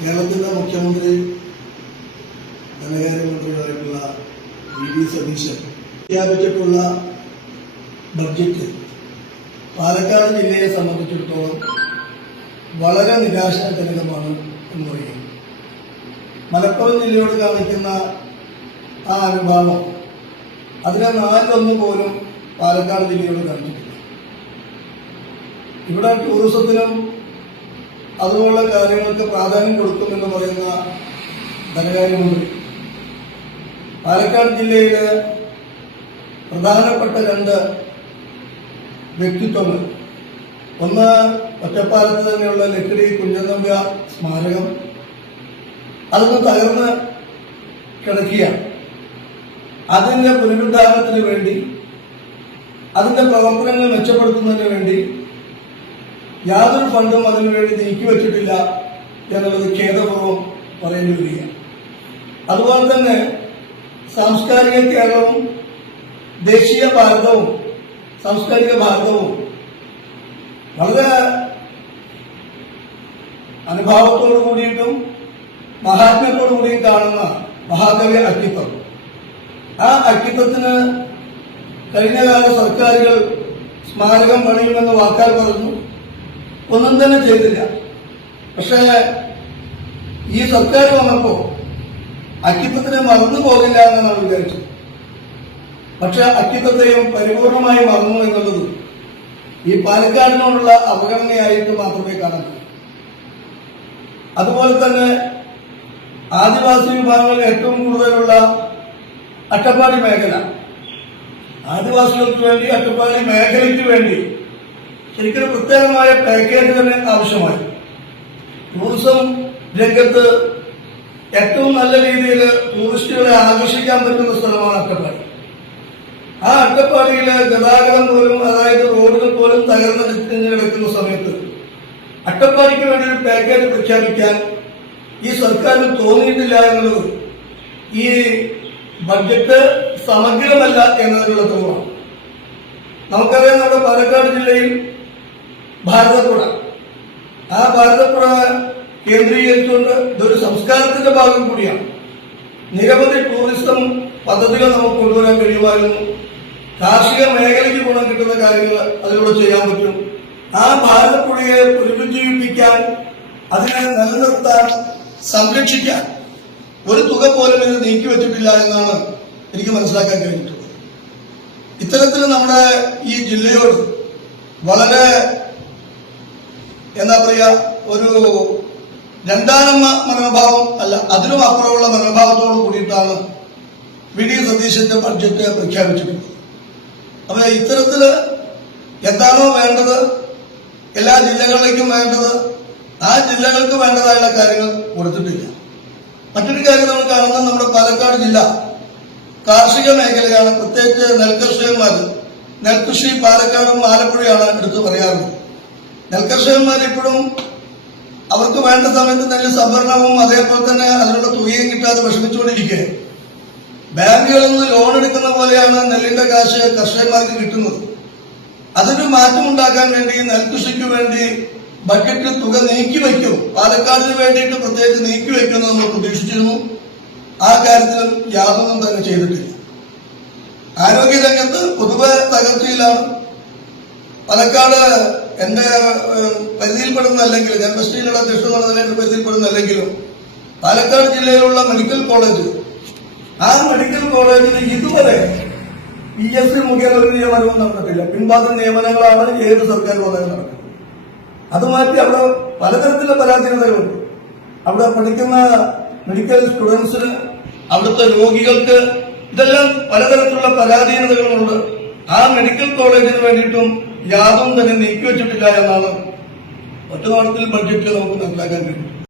കേരളത്തിന്റെ മുഖ്യമന്ത്രി ധനകാര്യമന്ത്രിയായിട്ടുള്ള VD. Satheesan പ്രഖ്യാപിച്ചിട്ടുള്ള budget Palakkad ജില്ലയെ സംബന്ധിച്ചിടത്തോളം വളരെ നിരാശാജനകമാണ് എന്ന് പറയുന്നു. മലപ്പുറം ജില്ലയോട് കാണിക്കുന്ന ആ അനുഭാവം അതിനെ 4-1 പോലും പാലക്കാട് ജില്ലയോട് കാണിച്ചിട്ടില്ല. ഇവിടെ ടൂറിസത്തിനും അതുപോലുള്ള കാര്യങ്ങൾക്ക് പ്രാധാന്യം കൊടുക്കുമെന്ന് പറയുന്ന ധനകാര്യമന്ത്രി പാലക്കാട് ജില്ലയിലെ പ്രധാനപ്പെട്ട 2 വ്യക്തിത്വങ്ങൾ, ഒന്ന് ഒറ്റപ്പാലത്ത് തന്നെയുള്ള ലക്കിടി കുഞ്ഞനമ്പ്യാർ സ്മാരകം, അതൊന്ന് തകർന്ന് കിടക്കുകയാണ്. അതിന്റെ പുനരുദ്ധാരണത്തിന് വേണ്ടി, അതിന്റെ പ്രവർത്തനങ്ങൾ മെച്ചപ്പെടുത്തുന്നതിന് വേണ്ടി യാതൊരു ഫണ്ടും അതിനുവേണ്ടി നീക്കിവെച്ചിട്ടില്ല എന്നുള്ളത് ഖേദപൂർവ്വം പറയേണ്ടി വരികയാണ്. അതുപോലെ തന്നെ സാംസ്കാരിക കേരളവും ദേശീയ ഭാരതവും സാംസ്കാരിക ഭാരതവും വളരെ അനുഭാവത്തോടു കൂടിയിട്ടും മഹാത്മ്യത്തോടു കൂടിയും കാണുന്ന മഹാകവി അക്കിത്തം, ആ അക്കിത്തത്തിന് കഴിഞ്ഞകാല സർക്കാരുകൾ സ്മാരകം പണിയുമെന്ന് വാക്കാൽ പറഞ്ഞു, ഒന്നും തന്നെ ചെയ്തില്ല. പക്ഷേ ഈ സർക്കാർ വന്നപ്പോ അക്കിത്തത്തിനെ മറന്നു പോകില്ല എന്നാണ് വിചാരിച്ചത്. പക്ഷെ അക്കിത്തത്തെയും പരിപൂർണമായി മറന്നു എന്നുള്ളത് ഈ പാലക്കാടിനോടുള്ള അവഗണനയായിട്ട് മാത്രമേ കാണാൻ കഴിയൂ. അതുപോലെ തന്നെ ആദിവാസി വിഭാഗങ്ങൾ ഏറ്റവും കൂടുതലുള്ള അട്ടപ്പാടി മേഖല, ആദിവാസികൾക്ക് വേണ്ടി അട്ടപ്പാടി മേഖലയ്ക്ക് വേണ്ടി ശരിക്കും പ്രത്യേകമായ പാക്കേജ് തന്നെ ആവശ്യമായി. ടൂറിസം രംഗത്ത് ഏറ്റവും നല്ല രീതിയിൽ ടൂറിസ്റ്റുകളെ ആകർഷിക്കാൻ പറ്റുന്ന സ്ഥലമാണ് അട്ടപ്പാടി. ആ അട്ടപ്പാടിയിലെ ഗതാഗതം പോലും, അതായത് റോഡുകൾ പോലും തകർന്ന് കിടക്കുന്ന സമയത്ത് അട്ടപ്പാടിക്ക് വേണ്ടി ഒരു പാക്കേജ് പ്രഖ്യാപിക്കാൻ ഈ സർക്കാരിന് തോന്നിയിട്ടില്ല എന്നുള്ളത് ഈ ബഡ്ജറ്റ് സമഗ്രമല്ല എന്നതിനുള്ള തെളിവാണ്. നമുക്കറിയാം, നമ്മുടെ പാലക്കാട് ജില്ലയിൽ ഭാരതപ്പുഴ, ആ ഭാരതപ്പുഴ കേന്ദ്രീകരിച്ചുകൊണ്ട് ഇതൊരു സംസ്കാരത്തിന്റെ ഭാഗം കൂടിയാണ്. നിരവധി ടൂറിസം പദ്ധതികൾ നമുക്ക് കൊണ്ടുവരാൻ കഴിയുമായിരുന്നു. കാർഷിക മേഖലയ്ക്ക് ഗുണം കിട്ടുന്ന കാര്യങ്ങൾ അതിലൂടെ ചെയ്യാൻ പറ്റും. ആ ഭാരതപ്പുഴയെ പുനരുജ്ജീവിപ്പിക്കാൻ, അതിനെ നിലനിർത്താൻ, സംരക്ഷിക്കാൻ ഒരു തുക പോലും ഇത് നീക്കിവെച്ചിട്ടില്ല എന്നാണ് എനിക്ക് മനസ്സിലാക്കാൻ കഴിഞ്ഞിട്ടുള്ളത്. ഇത്തരത്തിൽ നമ്മുടെ ഈ ജില്ലയോട് വളരെ എന്താ പറയുക, ഒരു രണ്ടാനമ്മ മനോഭാവം അല്ല, അതിനും അപ്പുറമുള്ള മനോഭാവത്തോട് കൂടിയിട്ടാണ് വി.ഡി. സതീശന്റെ ബഡ്ജറ്റ് പ്രഖ്യാപിച്ചിട്ടുള്ളത്. അപ്പൊ ഇത്തരത്തില് എന്താണോ വേണ്ടത്, എല്ലാ ജില്ലകളിലേക്കും വേണ്ടത്, ആ ജില്ലകൾക്ക് വേണ്ടതായുള്ള കാര്യങ്ങൾ കൊടുത്തിട്ടില്ല. മറ്റൊരു കാര്യം നമ്മൾ കാണുന്നത്, നമ്മുടെ പാലക്കാട് ജില്ല കാർഷിക മേഖലയാണ്. പ്രത്യേകിച്ച് നെൽകർഷകന്മാർ, നെൽകൃഷി പാലക്കാടും ആലപ്പുഴയാണ് എടുത്തു പറയാറുള്ളത്. നെൽകർഷകന്മാർ ഇപ്പോഴും അവർക്ക് വേണ്ട സമയത്ത് നെല്ല് സംഭരണവും അതേപോലെ തന്നെ അതിനുള്ള തുകയും കിട്ടാതെ വിഷമിച്ചുകൊണ്ടിരിക്കുകയാണ്. ബാങ്കുകളിൽ നിന്ന് ലോൺ എടുക്കുന്ന പോലെയാണ് നെല്ലിന്റെ കാശ് കർഷകന്മാർക്ക് കിട്ടുന്നത്. അതിന് മാറ്റമുണ്ടാക്കാൻ വേണ്ടി നെൽകൃഷിക്ക് വേണ്ടി ബഡ്ജറ്റിൽ തുക നീക്കിവെക്കും, പാലക്കാടിന് വേണ്ടിയിട്ട് പ്രത്യേകിച്ച് നീക്കിവെക്കുമെന്ന് നമ്മൾ പ്രതീക്ഷിച്ചിരുന്നു. ആ കാര്യത്തിലും യാതൊന്നും തന്നെ ചെയ്തിട്ടില്ല. ആരോഗ്യരംഗത്ത് പൊതുവെ തകർച്ചയിലാണ്. പാലക്കാട് എന്റെ പരിധിയിൽപ്പെടുന്നതല്ലെങ്കിൽ, ഞാൻ വെസ്റ്റിലുള്ള അധ്യക്ഷനാണ്, എന്റെ പരിധിയിൽപ്പെടുന്നതല്ലെങ്കിലും പാലക്കാട് ജില്ലയിലുള്ള മെഡിക്കൽ കോളേജ്, ആ മെഡിക്കൽ കോളേജിൽ ഇതുവരെ PSC മുഖേന ഒരു നിയമനവും നടന്നിട്ടില്ല. പിൻവാതിൽ നിയമനങ്ങളാണ് ഏത് സർക്കാർ വന്നാലും നടക്കുന്നത്. അത് മാറ്റി അവിടെ പലതരത്തിലുള്ള പരാധീനതകളുണ്ട്. അവിടെ പഠിക്കുന്ന മെഡിക്കൽ സ്റ്റുഡൻസിന്, അവിടുത്തെ രോഗികൾക്ക് ഇതെല്ലാം പലതരത്തിലുള്ള പരാധീനതകളുണ്ട്. ആ മെഡിക്കൽ കോളേജിന് വേണ്ടിയിട്ടും യാതൊന്നും തന്നെ നീക്കിവെച്ചിട്ടില്ല എന്നാണ് ഒറ്റനോട്ടത്തിൽ ബഡ്ജറ്റ് നമുക്ക് മനസ്സിലാക്കാൻ കഴിയും.